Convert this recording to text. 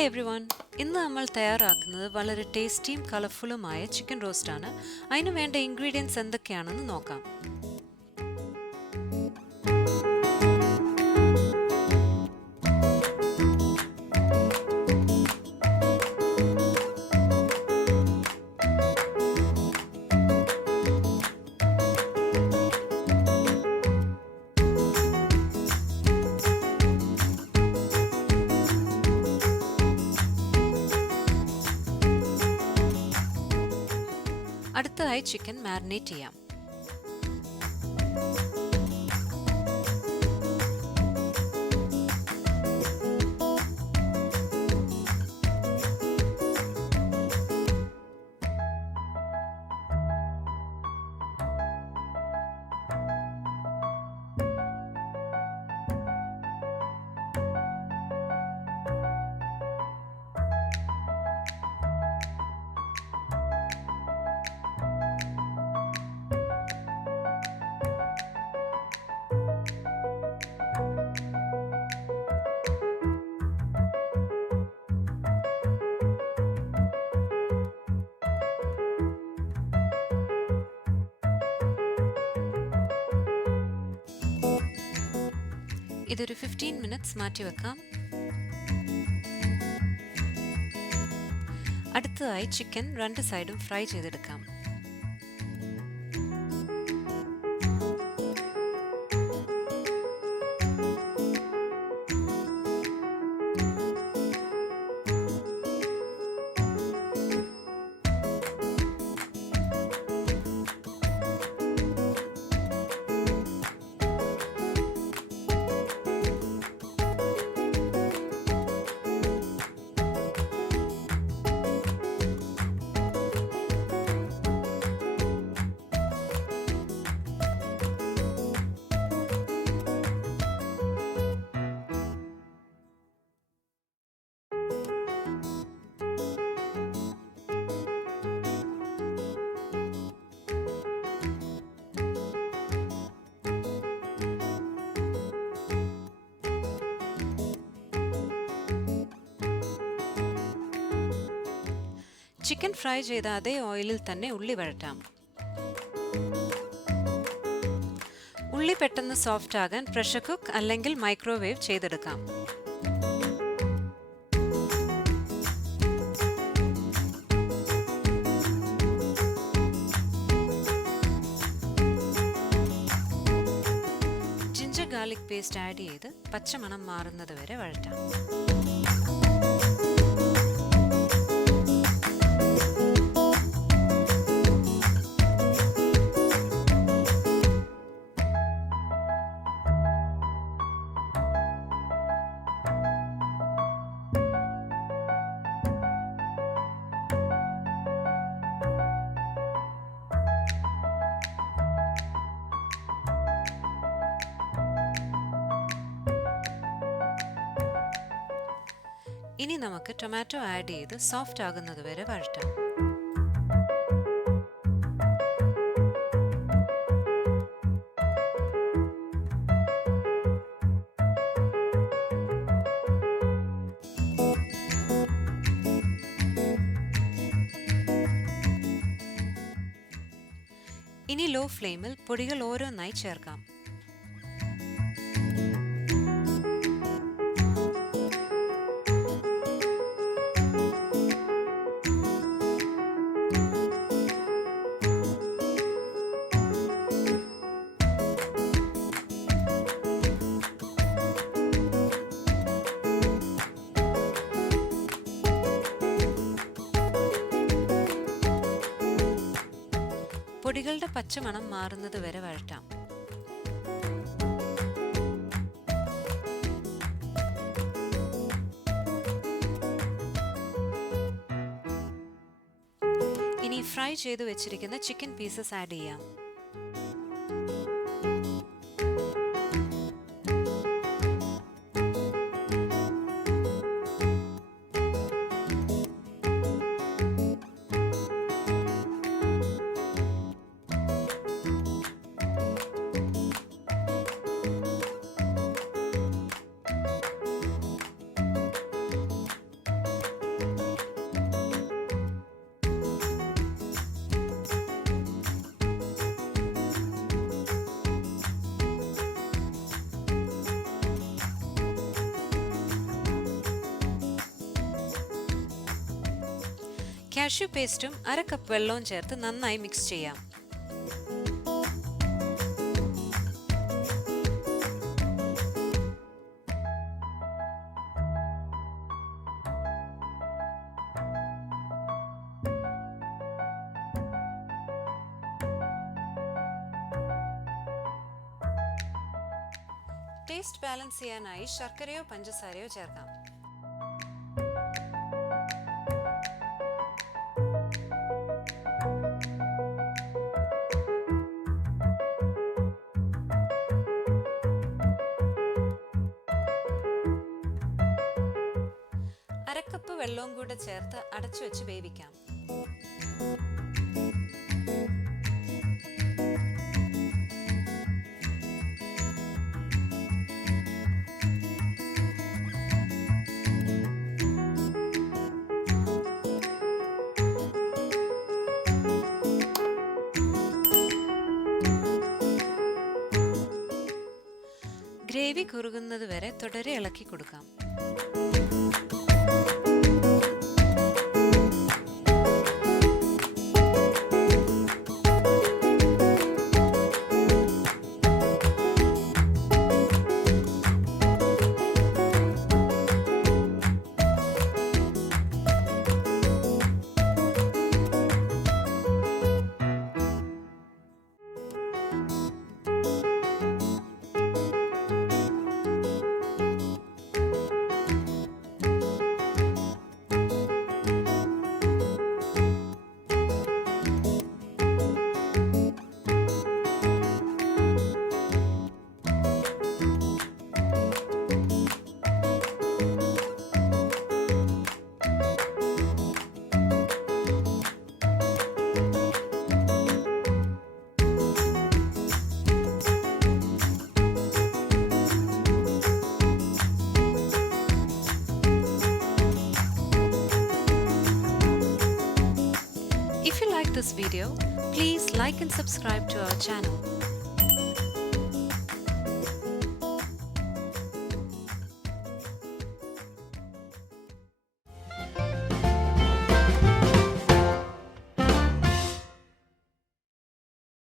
Hi everyone! ഇന്ന് നമ്മൾ തയ്യാറാക്കുന്നത് വളരെ ടേസ്റ്റിയും കളർഫുള്ളുമായ ചിക്കൻ റോസ്റ്റ് ആണ്. അതിനു വേണ്ട ഇൻഗ്രീഡിയൻസ് എന്തൊക്കെയാണെന്ന് നോക്കാം. അടുത്തതായി ചിക്കൻ മാരിനേറ്റ് ചെയ്യാം. ഇതൊരു 15 minutes മാറ്റി വെക്കാം. അടുത്തതായി ചിക്കൻ രണ്ട് സൈഡും ഫ്രൈ ചെയ്തെടുക്കാം. ചിക്കൻ ഫ്രൈ ചെയ്ത അതേ ഓയിലിൽ തന്നെ ഉള്ളി വഴറ്റാം. ഉള്ളി പെട്ടെന്ന് സോഫ്റ്റ് ആകാൻ പ്രഷർ കുക്ക് അല്ലെങ്കിൽ മൈക്രോവേവ് ചെയ്തെടുക്കാം. ജിഞ്ചർ ഗാർലിക് പേസ്റ്റ് ആഡ് ചെയ്ത് പച്ചമണം മാറുന്നത് വരെ വഴറ്റാം. ഇനി നമുക്ക് ടൊമാറ്റോ ആഡ് ചെയ്ത് സോഫ്റ്റ് ആകുന്നത് വരെ വഴറ്റാം. ഇനി ലോ ഫ്ലെയിമിൽ പൊടികൾ ഓരോന്നായി ചേർക്കാം. പൊടികളുടെ പച്ചമണം മാറുന്നത് വരെ വഴറ്റാം. ഇനി ഫ്രൈ ചെയ്തു വെച്ചിരിക്കുന്ന ചിക്കൻ പീസസ് ആഡ് ചെയ്യാം. കാഷ്യൂ പേസ്റ്റും 1/2 കപ്പ് വെള്ളവും ചേർത്ത് നന്നായി മിക്സ് ചെയ്യാം. ടേസ്റ്റ് ബാലൻസ് ചെയ്യാനായി ശർക്കരയോ പഞ്ചസാരയോ ചേർക്കാം. അരക്കപ്പ് വെള്ളവും കൂടെ ചേർത്ത് അടച്ചു വെച്ച് വേവിക്കാം. ഗ്രേവി കുറുകുന്നത് വരെ തുടരെ ഇളക്കി കൊടുക്കാം. If you like this video, please like and subscribe to our channel.